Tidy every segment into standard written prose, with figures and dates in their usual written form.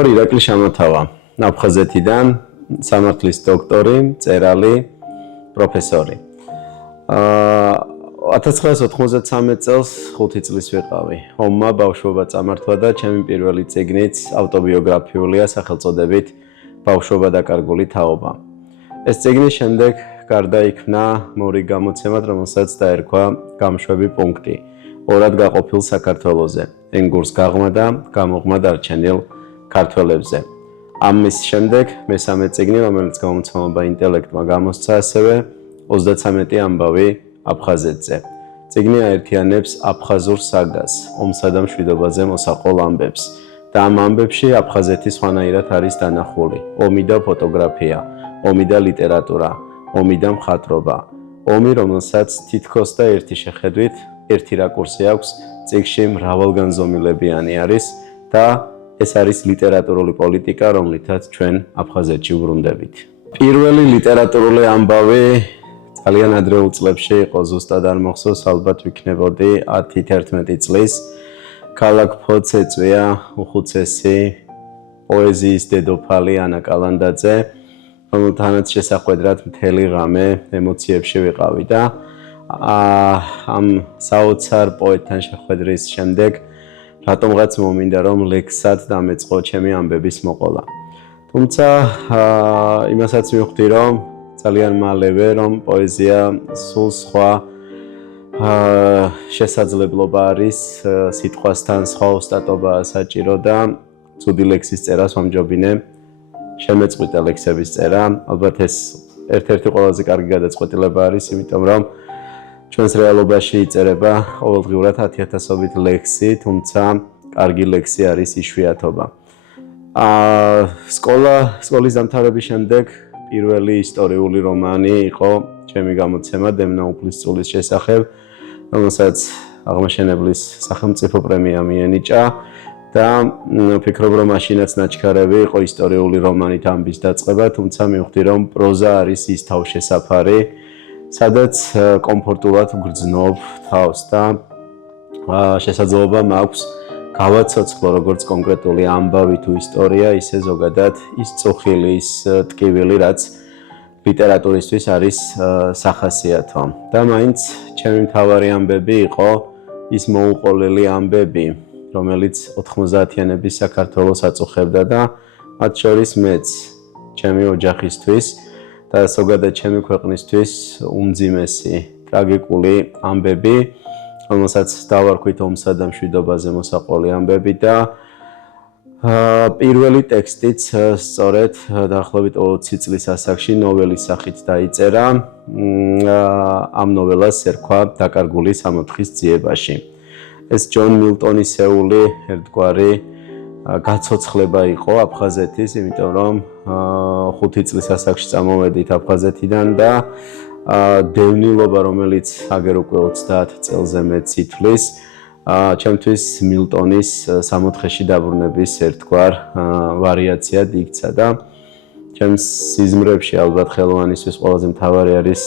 ვარ ირაკლი შამათავა, აფხაზეთიდან, სამართლის დოქტორი, მწერალი, პროფესორი. 1993 წელს 5 წლის ვიყავი. ომმა ბავშვობა წამართვა და ჩემი პირველი წიგნიც ავტობიოგრაფიულია სახელწოდებით ბავშვობა დაკარგული თაობა. ეს წიგნის შემდეგ გარდაიქმნა მორი გამოცემად, რომელსაც დაერქვა გამშვები პუნქტი. ორად გაყოფილ საქართველოზე, ენგურს გაღმა და გამოღმა დარჩენილ ქართველებზე. ამის შემდეგ მესამე წიგნი, რომელიც გამომცემლობა ინტელექტმა გამოსცა ასევე 33 ამბავი აფხაზეთზე. წიგნი აერთიანებს აფხაზურ საგას, ომსა და მშვიდობაზე მოსაყოლ ამბებს და ამ ამბებში აფხაზეთი სხვანაირად არის დანახული. ომი და ფოტოგრაფია, ომი და ლიტერატურა, ომი და მხატვრობა. ომი, რომელსაც თითქოს და ერთი შეხედვით ერთი რაკურსი აქვს, წიგნში მრავალგანზომილებიანი არის და ეს არის ლიტერატურული პოლიტიკა, რომლითაც ჩვენ აფხაზეთში ვბრუნდებით. პირველი ლიტერატურული ამბავი ძალიან ადრეულ წლებში იყო, ზუსტად არ მახსოვს, ალბათ ვიქნებოდი 10-11 წლის. ქალაქ ფოთს ეწვია უხუცესი პოეზიის დედოფალი ანა კალანდაძე, რომელთანაც შესახვედრად მთელი ღამე ემოციებში ვიყავი და ამ საოცარ პოეტთან შეხვედრის შემდეგ რატომღაც მომინდა რომ ლექსად დამეწყო ჩემი ამბების მოყოლა. თუმცა იმასაც მივხვდი რომ ძალიან მალევე რომ პოეზია სულ სხვა შესაძლებლობა არის, სიტყვასთან სხვა ოსტატობაა საჭირო და ცუდი ლექსის წერას ვამჯობინე შემეწყვიტა ლექსების წერა. ალბათ ეს ერთ-ერთი ყველაზე კარგი გადაწყვეტილება არის, იმიტომ რომ ჩვენს რეალობაში იწერება ყოველდღიურად 10,000-ობით ლექსი, თუმცა კარგი ლექსი არის იშვიათობა. სკოლის დამთავრების შემდეგ პირველი ისტორიული რომანი იყო ჩემი გამოცემა დემნაუფლის წულის შესახებ, რომელსაც აღმაშენებლის სახელმწიფო პრემია მიენიჭა და ვფიქრობ რომ მაშინაც ნაჩქარევი იყო ისტორიული რომანით ამბის დაწყება, თუმცა მივხვდი რომ პროზა არის ის თავშესაფარი, სადაც კომფორტულად ვგრძნობ თავს და შესაძლებლობა მაქვს გავაცოცხლო როგორც კონკრეტული ამბავი თუ ისტორია, ისე ზოგადად ის წუხილი, ის ტკივილი, რაც ლიტერატურისთვის არის სახასიათო. და მაინც ჩემი მთავარი ამბები იყო ის მოუყოლელი ამბები, რომელიც 90-იანების საქართველოს აწუხებდა და მათ შორის მეც, ჩემი ოჯახისთვის და ზოგადად ჩემი ქვეყნისთვის უმძიმესი, ტრაგიკული ამბები, რომელსაც დავარქვით ომსა და მშვიდობაზე მოსაყოლი ამბები და პირველი ტექსტიც სწორედ დაახლოებით 20 წლის ასაკში ნოველის სახით დაიწერა. ამ ნოველას ერქვა დაკარგული სამოთხის ძიებაში. ეს ჯონ მილტონისეული ერთგვარი გაცოცხლება იყო აფხაზეთის, იმიტომ რომ 5 წლის ასაკში წამოვედით აფხაზეთიდან და დევნილობა, რომელიც აგერ უკვე 30 წელზე მეტ ითვლის, ჩემთვის მილტონის სამოთხეში დაბრუნების ერთგვარ ვარიაციად იქცა და ჩემს სიზმრებში ალბათ ხელოვანისთვის ყველაზე მთავარი არის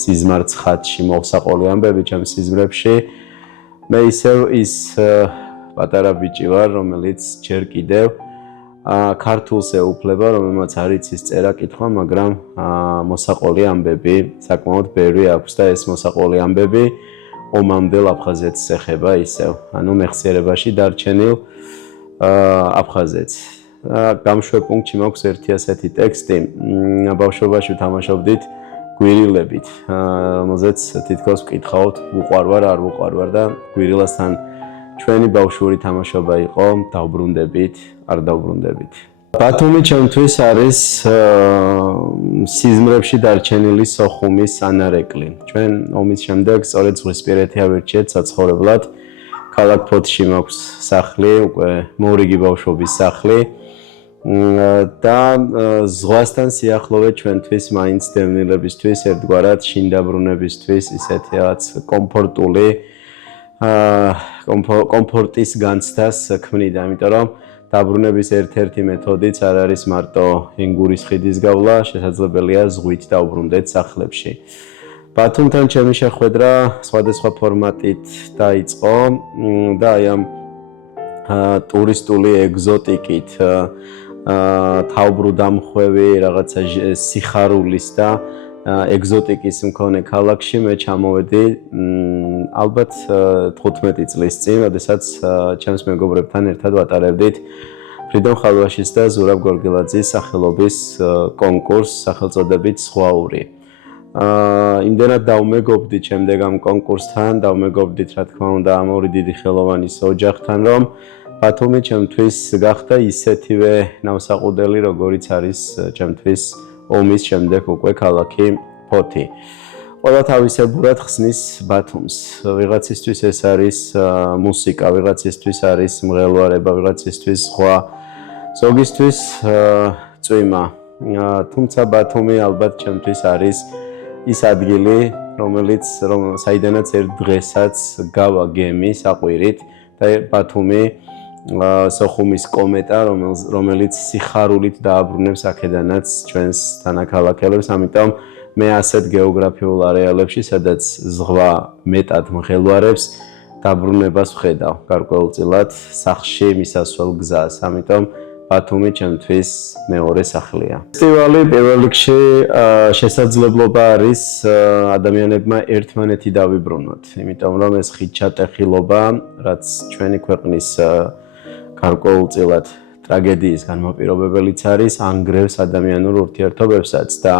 სიზმარც ხატში მოსაყოლი ამბები ჩემს სიზმრებში. მე ისევ ის პატარა ბიჭი ვარ, რომელიც ჯერ კიდევ ქართულს ეუფლება, რომელმაც არ იცის წერა-კითხვა, მაგრამ მოსაყოლი ამბები საკმაოდ ბევრი აქვს და ეს მოსაყოლი ამბები ომამდელ აფხაზეთს ეხება ისევ, ანუ მეხსიერებაში დარჩენილ აფხაზეთს. გამშვებ პუნქტში მაქვს ერთი ასეთი ტექსტი, ბავშვობაში ვთამაშობდით გვირილებით, რომელზეც თითქოს ვკითხავთ, ვუყვარვარ, არ ვუყვარვარ და გვირილასთან ჩვენი ბავშვური თამაშობა იყო, დავბრუნდებით, არ დავბრუნდებით. ბათუმი ჩემთვის არის სიზმრებში დარჩენილი სოხუმის ანარეკლი. ჩვენ ომის შემდეგ სწორედ ზღვისპირეთი ავირჩიეთ საცხოვრებლად. ქალაქ ფოთში მაქვს სახლი, უკვე მორიგი ბავშვობის სახლი და ზღვასთან სიახლოვე ჩვენთვის მაინც დევნილებისთვის ერთგვარად შინდაბრუნებისთვის ისეთი რაღაც კომფორტული კომფორტის განცდას ქმნიდა, იმიტომ რომ დაბრუნების ერთ-ერთი მეთოდიც არ არის მარტო ენგურის ხიდის გავლა, შესაძლებელია ზღვით დავბრუნდეთ სახლებში. ბათუმთან ჩემი შეხვედრა სხვადასხვა ფორმატით დაიწყო და აი ამ ტურისტული ეგზოტიკით, თავბრუდამხვევი რაღაცა სიხარულის და ეგზოტიკის მქონე ქალაქში მე ჩამოვედი ალბათ 15 წლის წინ, როდესაც ჩემს მეგობრებთან ერთად ვატარებდით ფრიდონ ხალვაშის და ზურაბ გორგილაძის სახელობის კონკურსს სახელწოდებით ზღვაური. იმდენად დავმეგობდით შემდეგ ამ კონკურსთან, დავმეგობდით რა თქმა უნდა ამ ორი დიდი ხელოვანის ოჯახთან, რომ ბათუმი ჩემთვის გახდა ისეთივე ნავსაყუდელი, როგორიც არის ჩემთვის ომის შემდეგ უკვე ქალაქი ფოთი. ყველა თავისებურად ხსნის ბათუმს. ვიღაცისთვის ეს არის მუსიკა, ვიღაცისთვის არის მღელვარება, ვიღაცისთვის ზღვა, ზოგისთვის წვიმა. თუმცა ბათუმი ალბათ ჩემთვის არის ის ადგილი, საიდანაც ერთ დღესაც გავა გემი საყვირით და ბათუმი სოხუმის კომეტა, რომელიც სიხარულით დააბრუნებს აქედანაც ჩვენს თანაქალაქელებს, ამიტომ მე ასეთ გეოგრაფიულ არეალებში, სადაც ზღვა მეტად მღელვარებს, დაბრუნებას ვხედავ გარკვეულწილად სახლში მისასვლელ გზას, ამიტომ ბათუმი ჩემთვის მეორე სახლია. ფესტივალი პირველ რიგში შესაძლებლობა არის ადამიანებმა ერთმანეთი დავიბრუნოთ, იმიტომ რომ ეს ხიდჩატეხილობა, რაც ჩვენი ქვეყნის გარკვეულწილად ტრაგედიის განმაპირობებელიც არის, ანგრევს ადამიანურ ურთიერთობებსაც და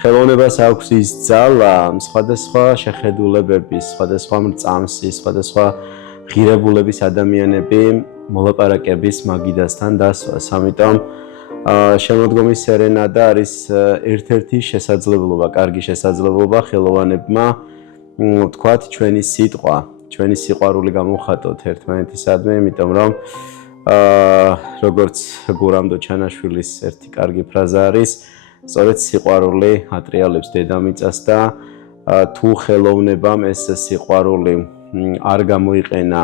ხელოვნებას აქვს ის ძალა სხვადასხვა შეხედულებების, სხვადასხვა მრწამსის, სხვადასხვა ღირებულების ადამიანები მოლაპარაკების მაგიდასთან დასვას. ამიტომ შემოდგომის სერენადა არის ერთ-ერთი შესაძლებლობა, კარგი შესაძლებლობა ხელოვანებმა ვთქვათ ჩვენი სიტყვა, ჩვენი სიყვარული გამოვხატოთ ერთმანეთისადმი, იმიტომ რომ როგორც გურამ დოჩანაშვილის ერთი კარგი ფრაზა არის, სწორედ სიყვარული ატრიალებს დედამიწას და თუ ხელოვნებამ ეს სიყვარული არ გამოიყენა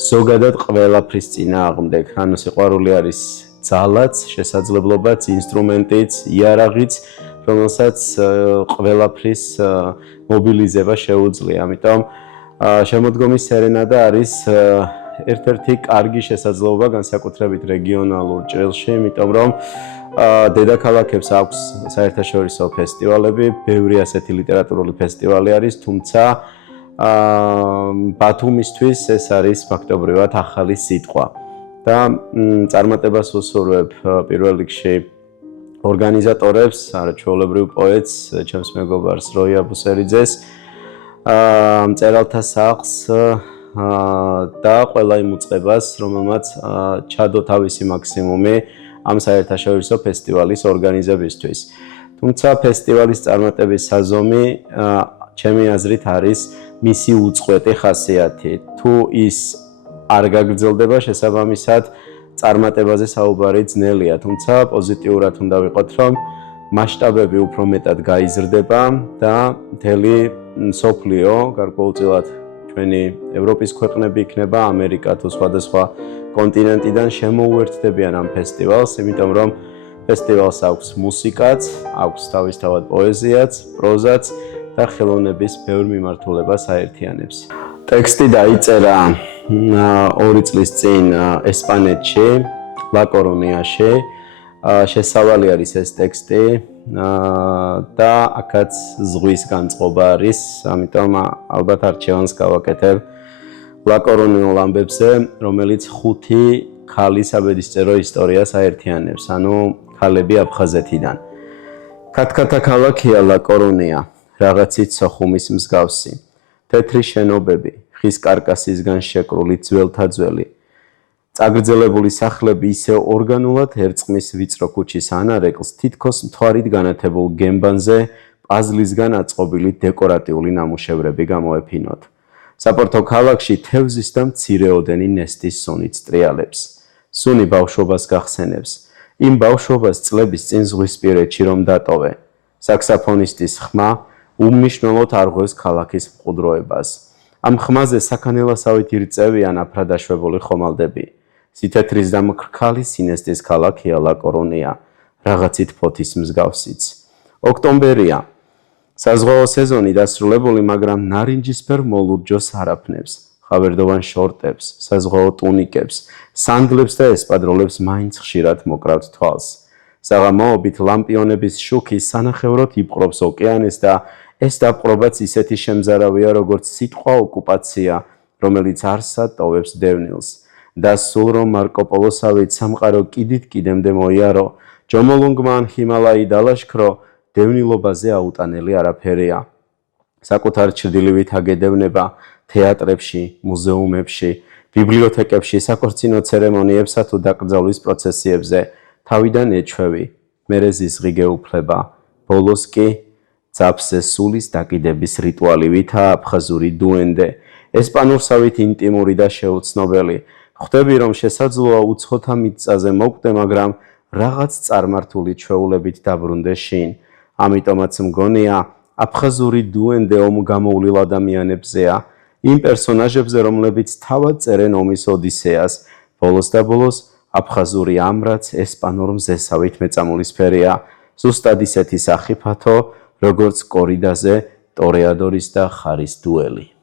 ზოგადად ყველაფრის წინააღმდეგ, ანუ სიყვარული არის ძალაც, შესაძლებლობაც, ინსტრუმენტიც, იარაღიც, რომელსაც ყველაფრის მობილიზება შეუძლია. ამიტომ შემოდგომის სერენადა არის ერთ-ერთი კარგი შესაძლებლობა განსაკუთრებით რეგიონალურ ჭრილში, იმიტომ რომ დედაქალაქებს აქვს საერთაშორისო ფესტივალები, ბევრი ასეთი ლიტერატურული ფესტივალი არის, თუმცა ბათუმისთვის ეს არის ფაქტობრივად ახალი სიტყვა. და წარმატებას ვუსურვებ პირველ რიგში ორგანიზატორებს, არაჩვეულებრივ პოეტს, ჩემს მეგობარს როია ბუსერიძეს, მწერალთა სახლს და ყველა იმ უწყებას, რომელმაც ჩადო თავისი მაქსიმუმი ამ საერთაშორისო ფესტივალის ორგანიზებისთვის. თუმცა ფესტივალის წარმატების საზომი ჩემი აზრით არის მისი უწყვეტი ხასიათი. თუ ის არ გაგრძელდება, შესაბამისად წარმატებაზე საუბარი ძნელია, თუმცა პოზიტიურად უნდა ვიყოთ, რომ მასშტაბები უფრო მეტად გაიზრდება და მთელი მსოფლიო, გარკვეულწილად ჩვენი ევროპის ქვეყნები იქნება, ამერიკა თუ სხვადასხვა კონტინენტიდან შემოუერთდებიან ამ ფესტივალს, იმიტომ რომ ფესტივალს აქვს მუსიკაც, აქვს თავისთავად პოეზიაც, პროზაც და ხელოვნების ბევრ მიმართულებას აერთიანებს. ტექსტი დაიწერა 2 წლის წინ ესპანეთში, ლა კორუნიაში. შესავალი არის ეს ტექსტი და აქაც ზღვის განწყობა არის, ამიტომ ალბათ არჩევანს გავაკეთებ ლა კორუნიულ ამბებზე, რომელიც 5 ქალის აბედისწერო ისტორიას აერთიანებს, ანუ ქალები აფხაზეთიდან. ქათქათა ქალაქია ლა კორუნია, რაღაცით სოხუმის მსგავსი. თეთრი შენობები, ხის კარკასისგან შეკრული ძველთა ძველი. წაგრძელებული სახლები ისე ორგანულად ერწყმის ვიწრო ქუჩის ანარეკლს, თითქოს მთვარით განათებულ გემბანზე პაზლისგან აწყობილი დეკორატიული ნამუშევრები გამოეფინოთ. საპორტო ქალაქში თევზის და მცირეოდენი ნესტის სუნით ტრიალებს. სუნი ბავშვობას გახსენებს. იმ ბავშვობას წლების წინ ზღვისპირეთში რომ დატოვე. საქსაფონისტის ხმა უმნიშვნელოდ არღვევს ქალაქის მყუდროებას. ამ ხმაზე საქანელასავით ირწევიან აფრადაშვებული ხომალდები. სითეთრის და მქრქალი სინესტის ქალაქია ლა კორუნია, რაღაცით ფოთის მსგავსიც. ოქტომბერია. საზღვაო სეზონი დასრულებული, მაგრამ ნარინჯისფერ მოლურჯოს არაფნებს. ხავერდოვან შორტებს, საზღვაო ტუნიკებს, სანდლებს და ესპადროლებს მაინც ხშირად მოკრავთ თვალს. საღამოობით ლამპიონების შუქი სანახევროდ იპყრობს ოკეანეს და ეს დაპყრობაც ისეთი შემზარავია, როგორც სიტყვა ოკუპაცია, რომელიც არსად ტოვებს დევნილს. და სულ რომ მარკო პოლოსავით სამყარო კიდით კიდემდე მოიარო, ჯომოლუნგმა ან ჰიმალაი დალაშქრო, დევნილობაზე აუტანელი არაფერია. საკუთარ ჩრდილივით აგედევნება თეატრებში, მუზეუმებში, ბიბლიოთეკებში, საქორწინო ცერემონიებსა თუ დაკრძალვის პროცესიებზე თავიდან ეჩვევი, მერე ზიზღი გეუფლება, ბოლოს კი ძაფზე სულის დაკიდების რიტუალი ვითაა აფხაზური დუენდე, ესპანურსავით ინტიმური და შეუცნობელი. ხვდები რომ შესაძლოა უცხოთა მიწაზე მოკვდე, მაგრამ რაღაც წარმართული ჩვეულებით დაბრუნდე შინ. ამიტომაც მგონია აფხაზური დუენდე ომგამოვლილ ადამიანებზეა, იმ პერსონაჟებზე, რომლებიც თავად წერენ ომის ოდისეას. ბოლოს და ბოლოს აფხაზური ამრაც ესპანურ მზესავით მეწამულისფერია, ზუსტად ისეთი სახიფათო, როგორც კორიდაზე ტორეადორის და ხარის დუელი.